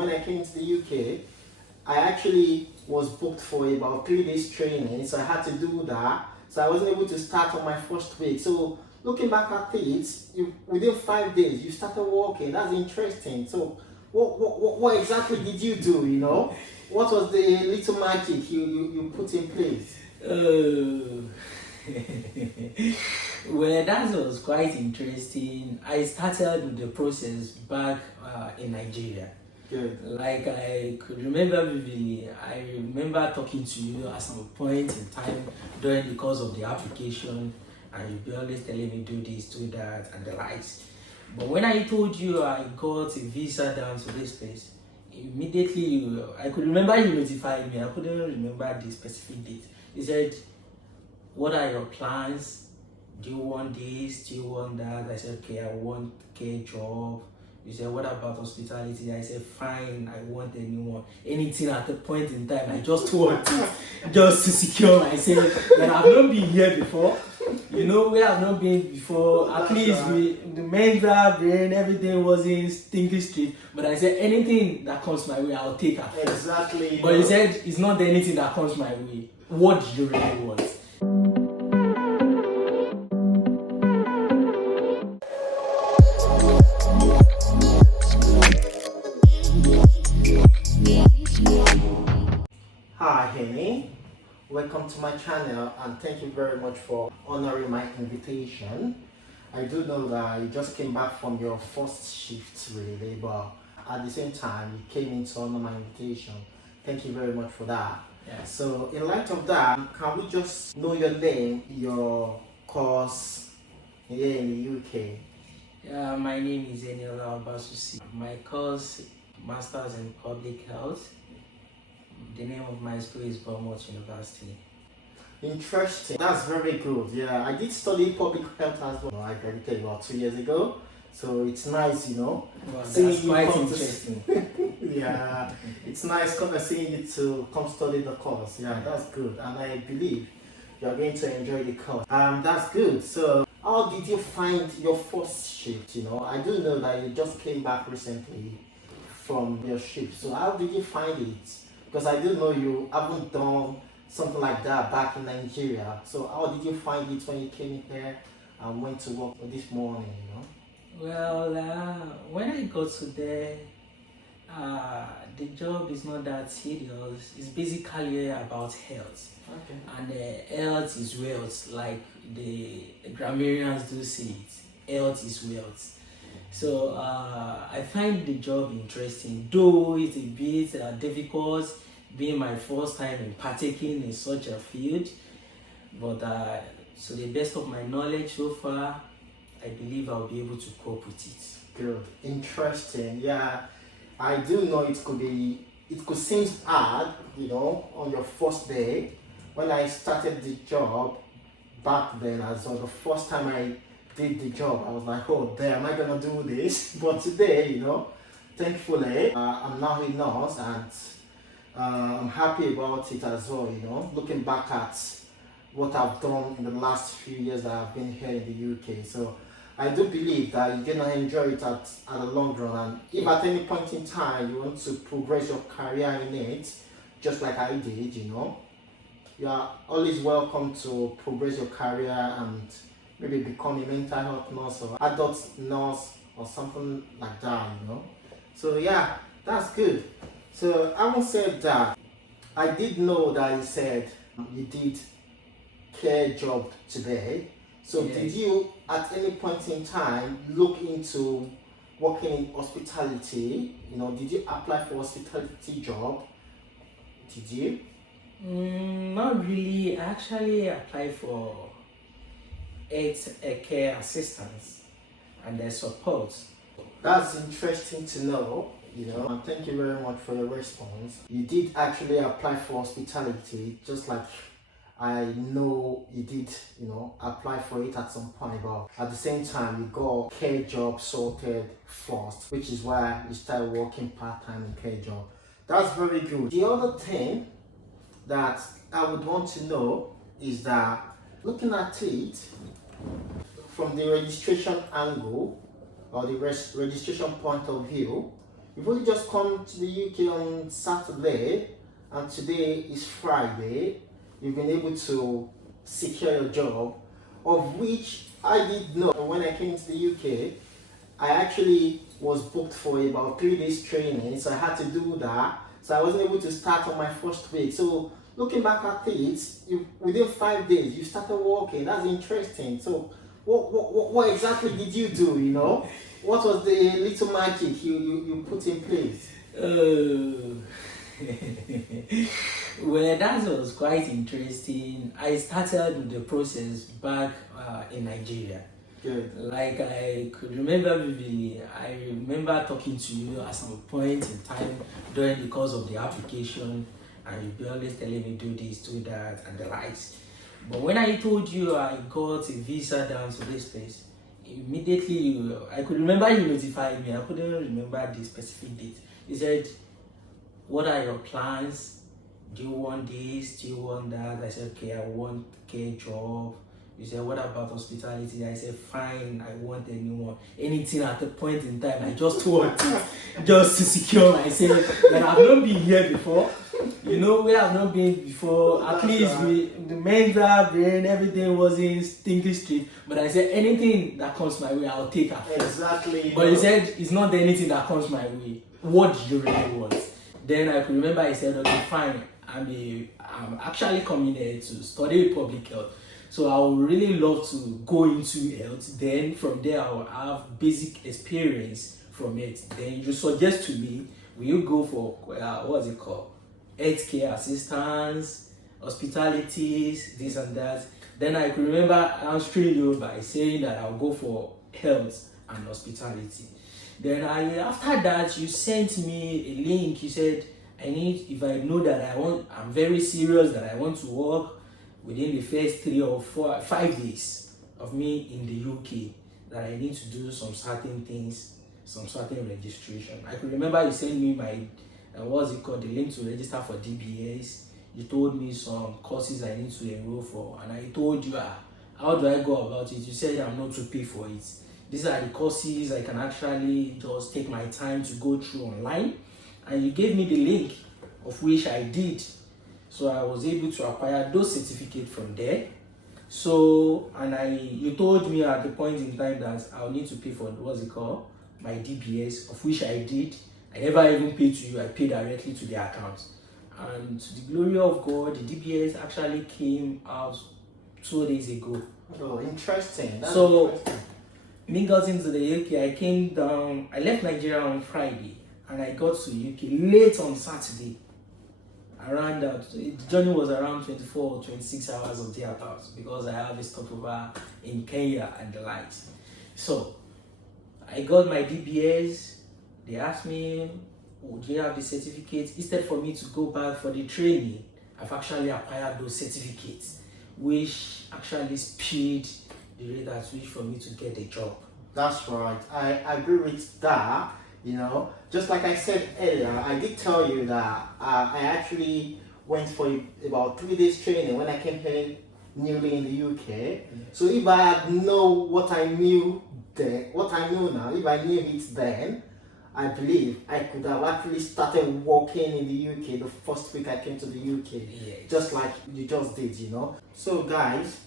when I came to the UK, I actually was booked for about 3 days training, so I had to do that. So I wasn't able to start on my first week. So looking back at it, within 5 days you started working. That's interesting. So what exactly did you do? What was the little magic you put in place? Well, that was quite interesting. I started the process back in Nigeria. Good. Like I could remember vividly, I remember talking to you at some point in time during the course of the application, and you'd be always telling me do this, do that, and the likes. But when I told you I got a visa down to this place, immediately I could remember you notified me. I couldn't remember the specific date. You said, "What are your plans? Do you want this? Do you want that?" I said, "Okay, I want care job." You said, "What about hospitality?" I said, "Fine, I want anything at the point in time. I just want it just to secure myself. And I've not been here before. We have not been before. At least the mental brain, everything wasn't thinking straight. But I said, anything that comes my way, I'll take it." Exactly. But you said, it's not anything that comes my way. What do you really want? Hi, Henny. Welcome to my channel, and thank you very much for honoring my invitation. I do know that you just came back from your first shift, really, but at the same time, you came in to honor my invitation. Thank you very much for that. Yeah. So, in light of that, can we just know your name, your course here in the UK? Yeah, my name is Eniola. My course, Masters in Public Health. The name of my school is Bournemouth University. Interesting. That's very good. Yeah, I did study public health as well. I graduated about 2 years ago. So it's nice, Wow, seeing that's you quite come interesting. Yeah, it's nice seeing you to come study the course. Yeah, that's good. And I believe you're going to enjoy the course. That's good. So how did you find your first shift? I do know that you just came back recently from your shift. So how did you find it? Because I do know you haven't done something like that back in Nigeria. So how did you find it when you came here and went to work this morning? Well, when I got to there, the job is not that serious. It's basically about health. Okay. And health is wealth, like the grammarians do say it. Health is wealth. So I find the job interesting, though it's a bit difficult being my first time in partaking in such a field. But to the best of my knowledge so far, I believe I'll be able to cope with it. Good. Interesting. Yeah, I do know it could seem hard, on your first day. When I started the job back then, as well, the first time I did the job, I was like, oh damn, am I gonna do this? But today, thankfully, I'm now a nurse, and I'm happy about it as well, looking back at what I've done in the last few years that I've been here in the UK. So I do believe that you're gonna enjoy it at the long run, and if at any point in time you want to progress your career in it, just like I did, you are always welcome to progress your career and maybe become a mental health nurse or adult nurse or something like that, So yeah, that's good. So having said that, I did know that you said you did care job today. So Yes. Did you at any point in time look into working in hospitality? Did you apply for hospitality job? Did you? Not really. I actually applied for care assistance and their support. That's interesting to know, and thank you very much for your response. You did actually apply for hospitality, just like I know you did, apply for it at some point, but at the same time, you got care job sorted first, which is why you started working part-time in care job. That's very good. The other thing that I would want to know is that looking at it from the registration angle or the registration point of view, You've only just come to the UK on Saturday, and today is Friday. You've been able to secure your job, of which I did know when I came to the UK. I actually was booked for about 3 days training, so I had to do that. So I wasn't able to start on my first week. So looking back at it, within 5 days you started working. That's interesting. So what exactly did you do? What was the little magic you put in place? Well, that was quite interesting. I started with the process back in Nigeria. Good. Like I could remember vividly, I remember talking to you at some point in time during the course of the application, and you'd be always telling me do this, do that, and the likes. But when I told you I got a visa down to this place, immediately I could remember you notified me. I couldn't remember the specific date. You said, "What are your plans? Do you want this? Do you want that?" I said, "Okay, I want a job." You said, "What about hospitality?" I said, "Fine, I want anything at the point in time. I just want it just to secure myself. That I've not been here before. We have not been before. At least the mental brain, everything wasn't thinking straight. But I said, anything that comes my way, I'll take at first." Exactly. But he said, "It's not anything that comes my way. What do you really want?" Then I could remember I said, "Okay, fine. I'm actually coming here to study public health. So I would really love to go into health. Then from there, I will have basic experience from it. Then you suggest to me, will you go for what's it called? Healthcare assistance, hospitalities, this and that." Then I could remember answering you by saying that I'll go for health and hospitality. Then after that, you sent me a link. You said, if I know that I'm very serious that I want to work within the first 3 or 4 or 5 days of me in the UK, that I need to do some certain things, some certain registration. I could remember you sent me my the link to register for DBS. You told me some courses I need to enroll for, and I told you, how do I go about it? You said I'm not to pay for it. These are the courses I can actually just take my time to go through online, and you gave me the link, of which I did. So I was able to acquire those certificates from there. So, you told me at the point in time that I'll need to pay for my DBS, of which I did. I never even paid to you. I paid directly to the account. And to the glory of God, the DBS actually came out 2 days ago. Oh, interesting. That's so, interesting. Me got into the UK. I came down. I left Nigeria on Friday, and I got to UK late on Saturday. Around that, the journey was around 24 or 26 hours of thereabouts, because I have a stopover in Kenya and the likes. So, I got my DBS. They asked me, "Do you have the certificate?" Instead for me to go back for the training, I've actually acquired those certificates, which actually speed the rate at which for me to get a job. That's right. I agree with that. Just like I said earlier, I did tell you that I actually went for about 3 days training when I came here newly in the UK. So if I had known what I knew then, what I know now, if I knew it then, I believe I could have actually started working in the UK the first week I came to the UK. Yes. Just like you just did, So guys,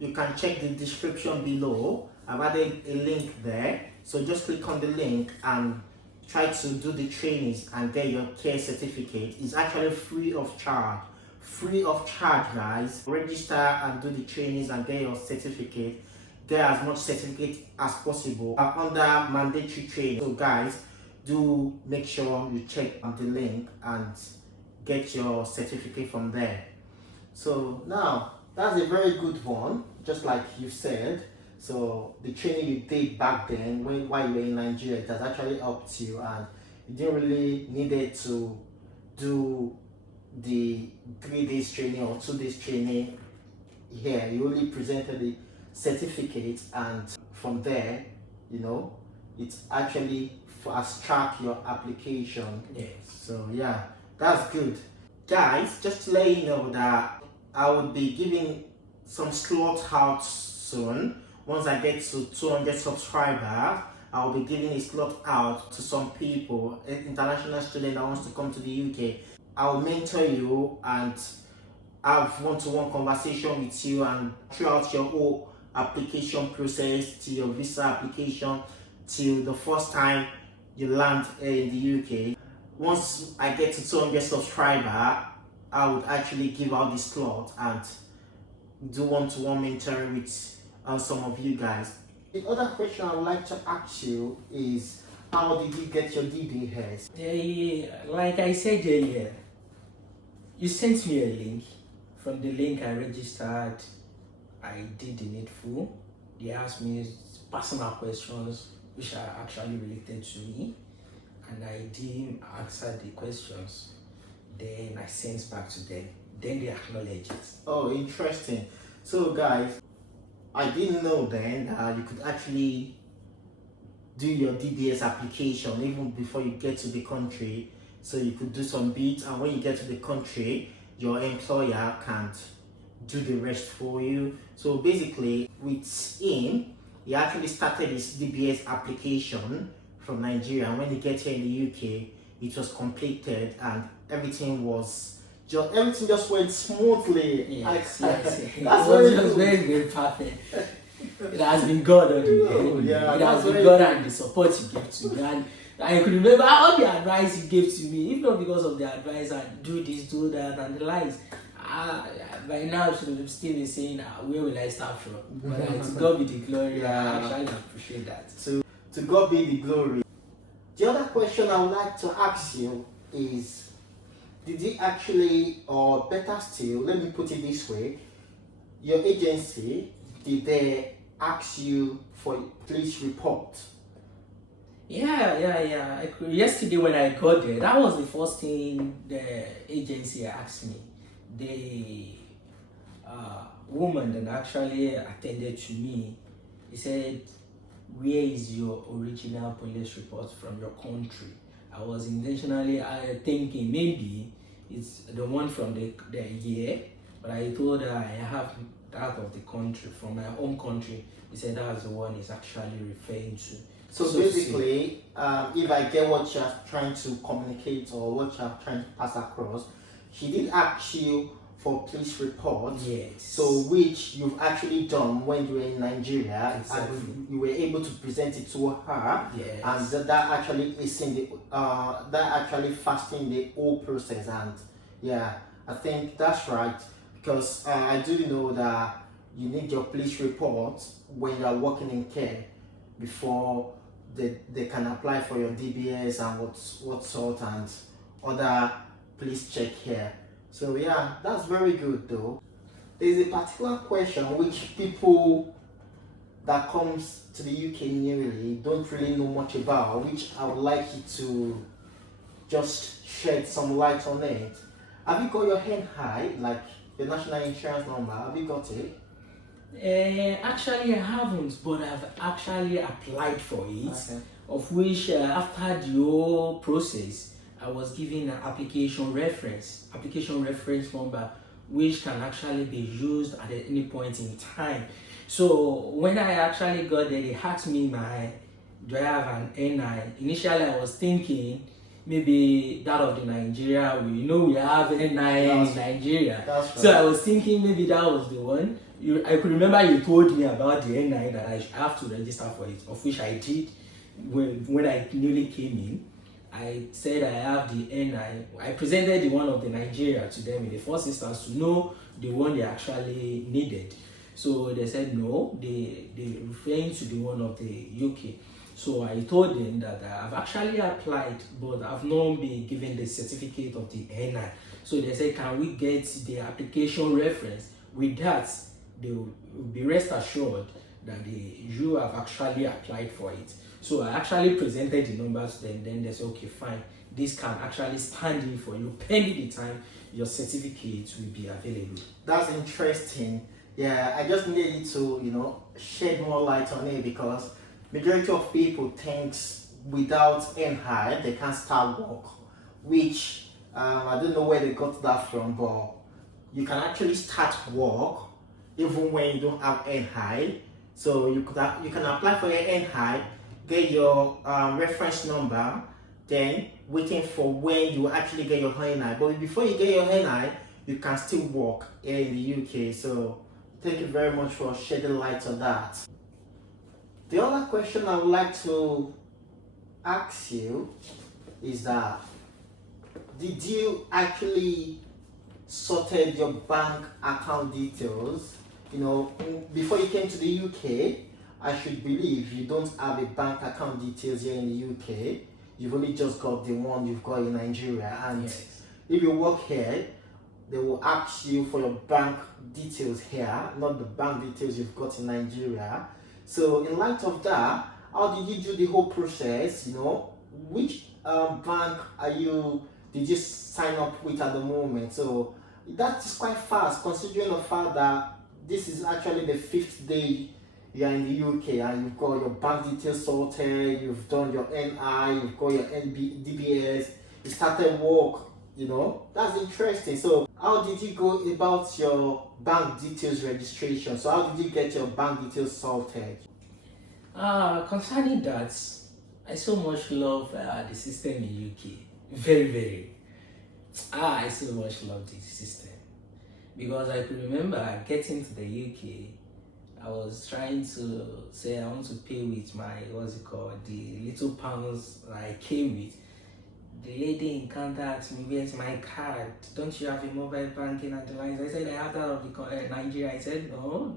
you can check the description below. I've added a link there. So just click on the link and try to do the trainings and get your care certificate. It's actually free of charge. Free of charge, guys. Register and do the trainings and get your certificate. Get as much certificate as possible under mandatory training. So guys, do make sure you check on the link and get your certificate from there. So now, that's a very good one, just like you said. So the training you did back then while you were in Nigeria, it has actually helped you, and you didn't really needed to do the 3 days training or 2 days training here. You only presented the certificate, and from there, it actually fast track your application. Yes. So yeah, that's good. Guys, just to let you know that I will be giving some slots out soon. Once I get to 200 subscribers, I'll be giving a slot out to some people, an international student that wants to come to the UK. I'll mentor you and have one-to-one conversation with you and throughout your whole application process, to your visa application, till the first time you land in the UK. Once I get to 200 subscriber, I would actually give out this slot and do one-to-one mentoring with some of you guys. The other question I would like to ask you is, how did you get your DBS? Like I said earlier, you sent me a link. From the link I registered, I did the needful. They asked me personal questions which are actually related to me, and I did answer the questions. Then I sent back to them. Then they acknowledge it. Oh, interesting. So guys, I didn't know then that you could actually do your DBS application even before you get to the country. So you could do some bits, and when you get to the country, your employer can't do the rest for you. So basically, with him, he actually started his DBS application from Nigeria, and when he gets here in the UK, it was completed and everything just went smoothly. Yes. That's It was very perfect. It has been God on the end. Yeah, it has been God and the support you gave to me. And I could remember all the advice you gave to me, if not because of the advice, and do this, do that, and the likes. By now, I should have still been saying, where will I start from? But to God be the glory. Yeah. I actually appreciate that. To God be the glory. The other question I would like to ask you is, did you actually, or better still, let me put it this way, your agency, did they ask you for a police report? Yeah. Yesterday when I got there, that was the first thing the agency asked me. The woman that actually attended to me, he said, where is your original police report from your country? I was intentionally thinking maybe it's the one from the year, but I told her I have that of the country, from my home country. He said that's the one he's actually referring to. So basically, if I get what you're trying to communicate or what you're trying to pass across, she did ask you for police reports. Yes. So which you've actually done when you were in Nigeria, Exactly. and you were able to present it to her. Yes. And that actually is in the that actually fasting the whole process. And yeah, I think that's right, because I do know that you need your police report when you are working in care before they can apply for your DBS and what sort and other police check here. So yeah, that's very good though. There's a particular question which people that comes to the UK newly don't really know much about, which I would like you to just shed some light on it. Have you got your NI, like your national insurance number? Have you got it? Actually, I haven't, but I've actually applied for it. Okay. Of which, after the whole process, I was given an application reference number, which can actually be used at any point in time. So when I actually got there, they asked me do I have an NI? Initially, I was thinking maybe that of the Nigeria. We have NI in Nigeria. That's right. So I was thinking maybe that was the one. I could remember you told me about the NI that I have to register for it, of which I did when I newly came in. I said I have the NI. I presented the one of the Nigeria to them in the first instance to know the one they actually needed. So they said no, they referring to the one of the UK. So I told them that I've actually applied, but I've not been given the certificate of the NI. So they said, can we get the application reference? With that, they will be rest assured that you have actually applied for it. So I actually presented the numbers to them. Then they said, okay, fine. This can actually stand in for you pending the time your certificate will be available. That's interesting. Yeah, I just needed to, shed more light on it, because majority of people thinks without NI they can't start work, which I don't know where they got that from, but you can actually start work even when you don't have NI. So you can apply for your NI, get your reference number, then waiting for when you actually get your NI. But before you get your NI, you can still work here in the UK. So thank you very much for shedding light on that. The other question I would like to ask you is that did you actually sorted your bank account details? Before you came to the UK, I should believe you don't have a bank account details here in the UK. You've only just got the one you've got in Nigeria. And Yes. if you work here, they will ask you for your bank details here, not the bank details you've got in Nigeria. So in light of that, how did you do the whole process? Which bank did you sign up with at the moment? So that is quite fast considering the fact that this is actually the 5th day you are in the UK and you've got your bank details sorted, you've done your NI, you've got your DBS, you started work. That's interesting. So how did you go about your bank details registration? So how did you get your bank details sorted? Concerning that, I so much love the system in UK. Very, very. I so much love this system because I could remember getting to the UK. I was trying to say I want to pay with my the little pounds I came with. The lady in contact asked me, "Where's my card? Don't you have a mobile banking and the lines?" I said, "I have that of the Nigeria." I said, "No,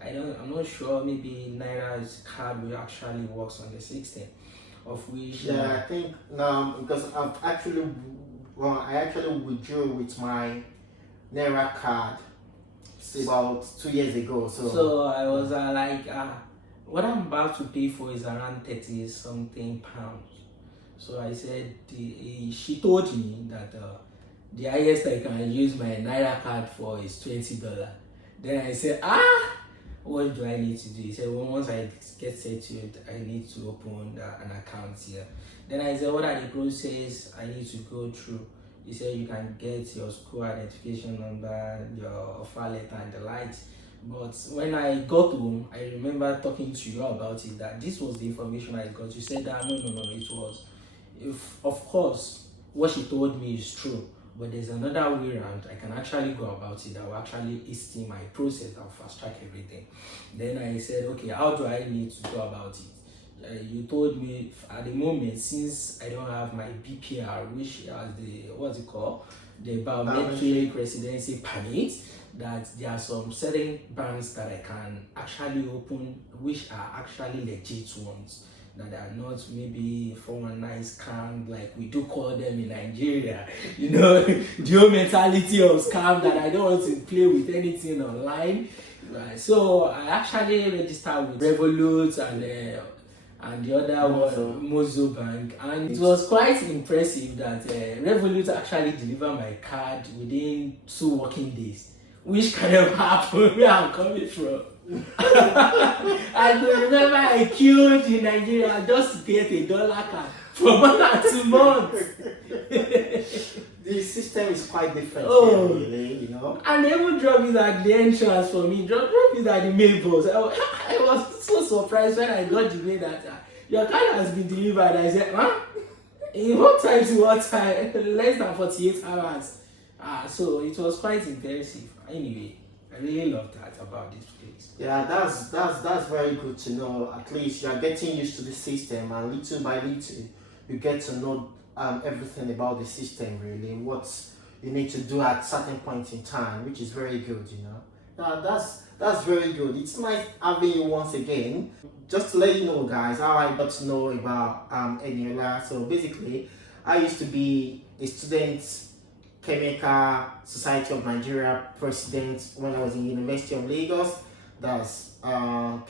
I'm not sure. Maybe Naira's card will actually works on the system." Of which I think now because I actually withdrew with my Naira card about 2 years ago. So I was what I'm about to pay for is around 30 something pounds. So I said, she told me that the highest I can use my Naira card for is $20. Then I said, what do I need to do? He said, well, once I get settled, I need to open an account here. Then I said, what are the process I need to go through? He said, you can get your school identification number, your offer letter, and the likes. But when I got home, I remember talking to you about it, that this was the information I got. You said that, no, it was. If, of course, what she told me is true, but there's another way around. I can actually go about it. That will actually ease my process. That will fast track everything. Then I said, okay, how do I need to go about it? You told me at the moment, since I don't have my BPR, which is the biometric residency permit, that there are some certain banks that I can actually open, which are actually legit ones, that are not maybe 419 scam like we do call them in Nigeria. The whole mentality of scam, that I don't want to play with anything online. Right. So I actually registered with Revolut and the other one, Mozo Bank, and it was quite impressive that Revolut actually delivered my card within 2 working days, which kind of happened where I'm coming from. I could remember I queued in Nigeria just to get a dollar card for more than 2 months. The system is quite different here, really, And they even drop it at the entrance for me, drop it at the mailbox. I was so surprised when I got the mail that your card has been delivered. I said, in what time to what time? Less than 48 hours. So it was quite impressive. Anyway, I really love that about this place. Yeah, that's very good to know. At least you are getting used to the system, and little by little, you get to know everything about the system. Really, what you need to do at certain points in time, which is very good. Yeah, that's very good. It's nice having you once again. Just to let you know, guys, how I got to know about Eniola. So basically, I used to be a student Chemical Society of Nigeria president when I was in University of Lagos. That's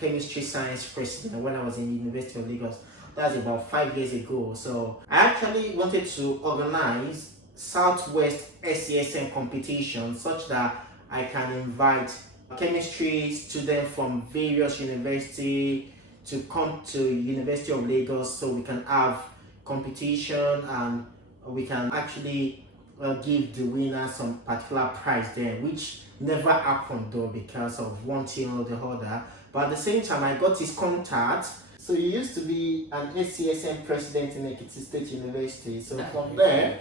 chemistry science president when I was in University of Lagos. That's about 5 years ago. So I actually wanted to organize Southwest SCSM competition such that I can invite chemistry students from various universities to come to University of Lagos so we can have competition and we can actually give the winner some particular prize there, which never happened though because of one thing or the other. But at the same time, I got his contact, So you used to be an SCSM president in Ekiti State University. So That's from very there,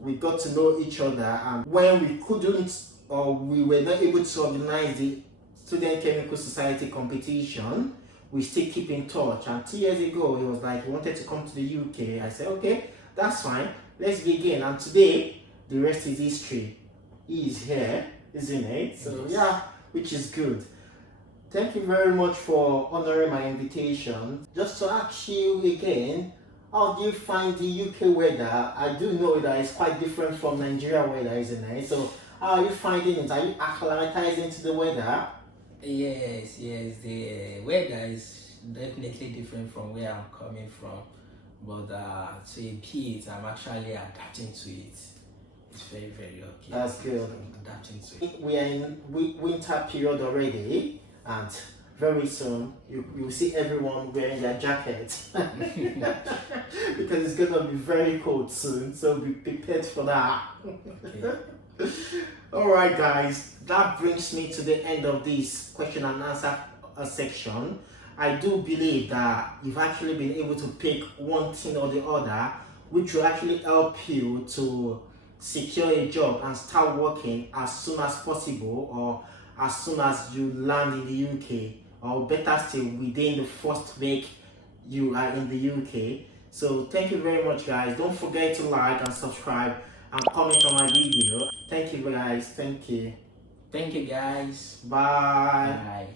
we got to know each other, and when we couldn't or we were not able to organize the Student Chemical Society competition, we still keep in touch. And 2 years ago, he was like, he wanted to come to the UK. I said, okay, that's fine, let's begin. And today, the rest is history. He is here, isn't it? So yeah, which is good. Thank you very much for honoring my invitation. Just to ask you again, how do you find the UK weather? I do know that it's quite different from Nigeria weather, isn't it? So how are you finding it? Are you acclimatizing to the weather? Yes, the weather is definitely different from where I'm coming from, but to a bit, I'm actually adapting to it. It's very, very okay. That's good. I'm adapting to it. We are in winter period already, and very soon you will see everyone wearing their jackets because it's gonna be very cold soon. So be prepared for that. Okay. Alright guys, that brings me to the end of this question and answer section. I do believe that you've actually been able to pick one thing or the other which will actually help you to secure a job and start working as soon as possible, or as soon as you land in the UK, or better still within the first week you are in the UK. So thank you very much guys. Don't forget to like and subscribe and comment on my video. Thank you guys. Thank you. Thank you guys. Bye. Bye.